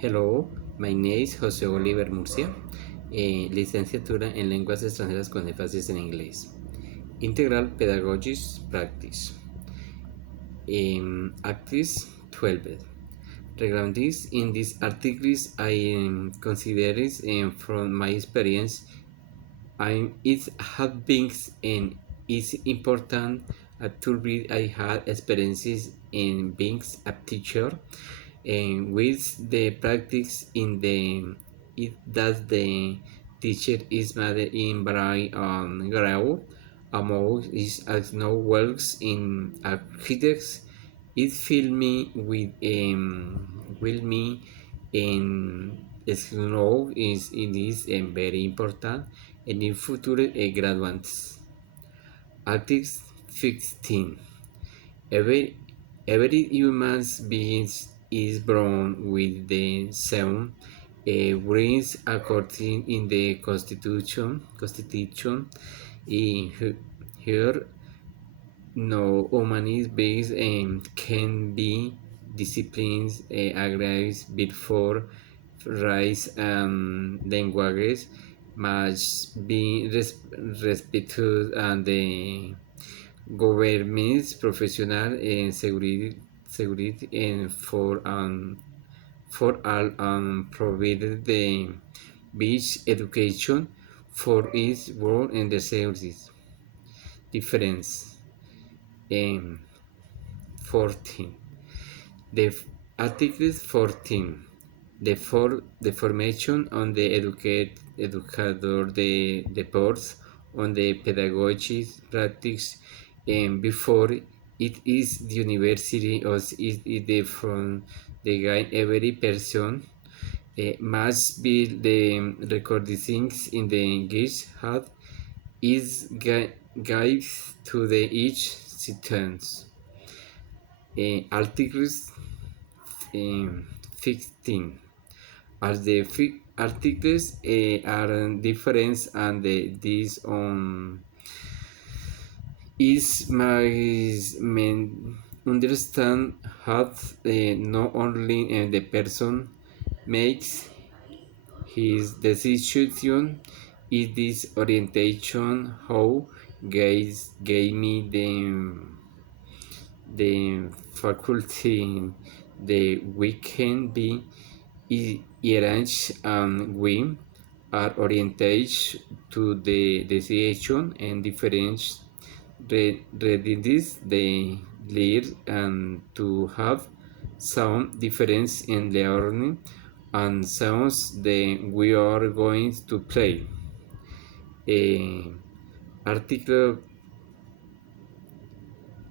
Hello, my name is José Oliver Murcia, licenciatura en Lenguas Extranjeras con énfasis en inglés. Integral Pedagogics Practice. Actis 12. Regarding in these articles, I consider from my experience, it has been and is important to read. I had experiences in being a teacher and with the practice in the it that the teacher is made in very grow among is as no works in architects it fill me with will me in snow is it is very important and in future graduates. Article 15. Every human being is born with the same brains according in the Constitution. Here, no human beings can be disciplined, aggravated before rights and languages must be respected and the governments, professional and security and for all provided the best education for its world and the services. Difference. um, 14. The Article 14. The formation on the educator, the ports on the pedagogy practice before it is the university or is the from the guide every person must be the recording things in the English hat is guide to the each sentence. Articles 15. As the articles are different and this on is my understand how not only the person makes his decision is this orientation how guys gave me the faculty the we can be arranged and we are oriented to the decision and different readiness they lead and to have some difference in learning and sounds that we are going to play. Article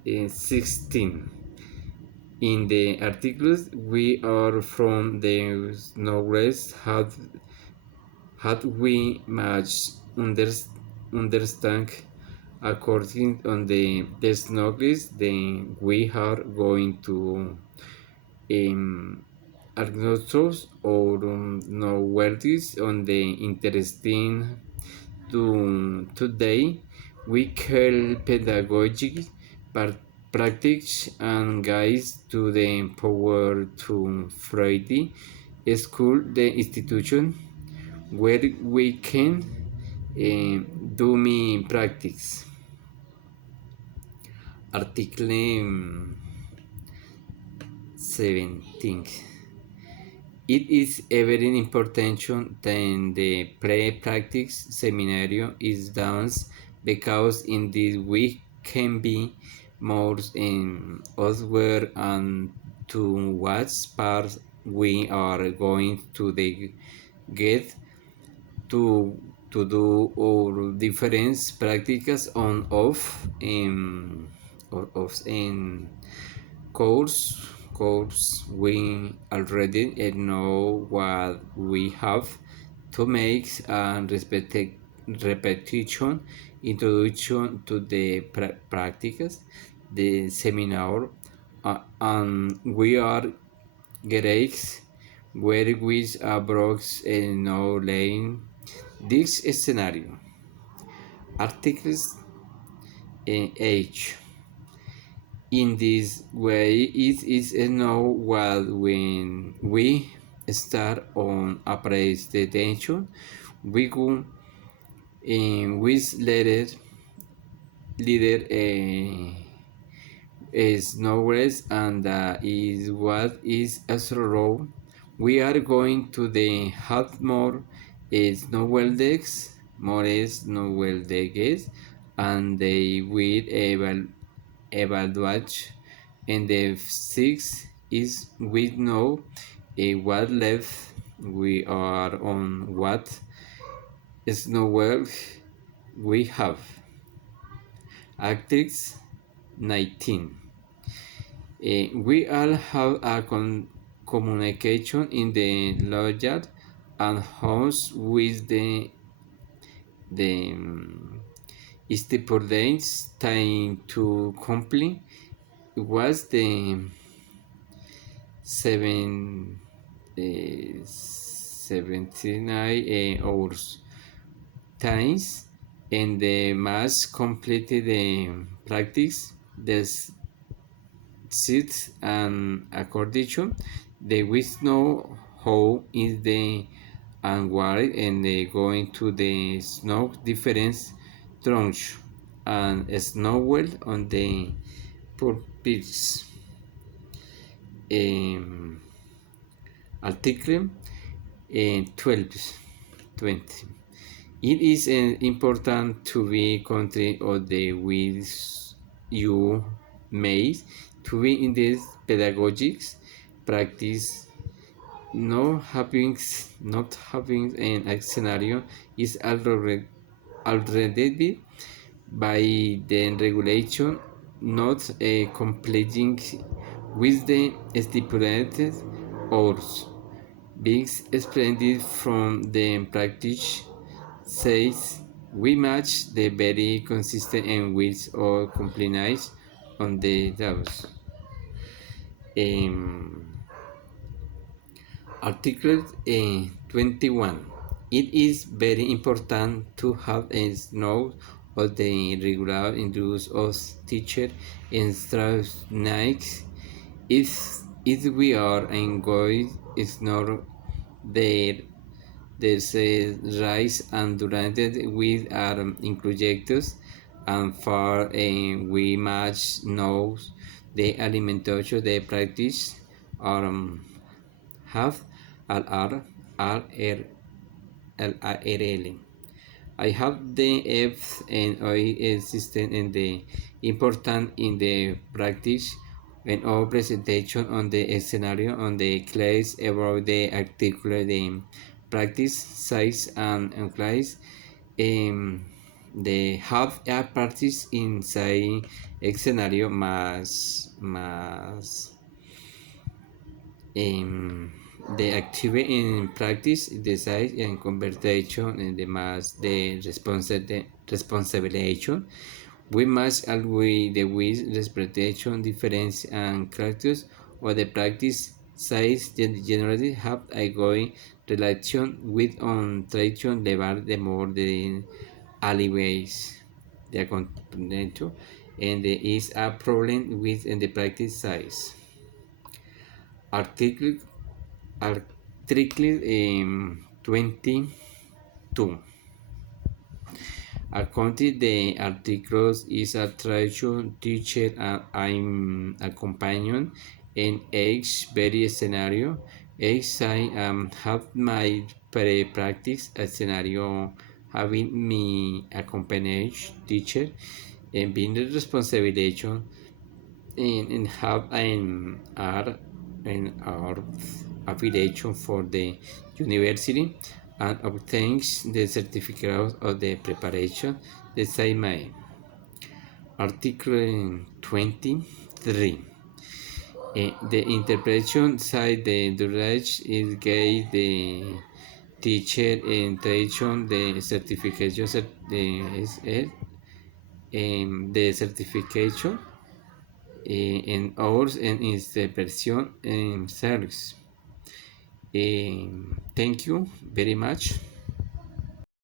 16. In the articles we are from the knowledge had we much understand according on the knowledge then we are going to acknowledge or know words on the interesting today we call pedagogic practice and guides to the power to Friday school the institution where we can do me practice. Article 17. It is very important that the pre-practice seminario is done because in this we can be more elsewhere and to what part we are going to get to do our different practicas on off or of in course we already know what we have to make a repetition introduction to the practices the seminar and we are great where we approach no lane this scenario. Articles H. In this way, it is know what when we start on a presentation. We go with leader is nowhere, and is what is Astro. We are going to the have more is Noweldex, more is Noweldex, and they will evaluate. And the six is we know what left we are on what Snowwell we have. Actrix 19. We all have a communication in the logic and house with the stipulated time to complete was the 79 hours times, and the mass completed the practice the sit and accordation the with know how is the and why and they going to the snow difference trunch and snowwell on the pulpits. Article 12 20. It is important to be country of the with you may to be in this pedagogics practice. Not having an scenario is already by the regulation, not completing with the stipulated hours. Being splendid from the practice says we match the very consistent and width or compliance on the DAOs. Article 21. It is very important to have a note of the regular use of teacher instructions. If we are going to ignore their rise and durante with our injectors and for we match knows the alimentation they practice or have LR, RR, LRL. I have the F and I system and the important in the practice and all presentation on the scenario on the class about the article the practice size and class they have a practice inside scenario más the activity in practice, the size and conversation, and the mass, the responsibility. We must always the with interpretation, difference, and characters of the practice size generally have a going relation with on tradition level the more the alleyways the component and there is a problem with in the practice size. Article Article 22. According the articles is a tradition teacher and I'm a companion in each very scenario. Each I have my practice a scenario having me accompanied teacher and being the responsibility and have an R and our affiliation for the university and obtains the certificate of the preparation the same way. Article 23. The interpretation side the knowledge is gave the teacher in tradition the certification the certification in hours and interpretation service. Thank you very much.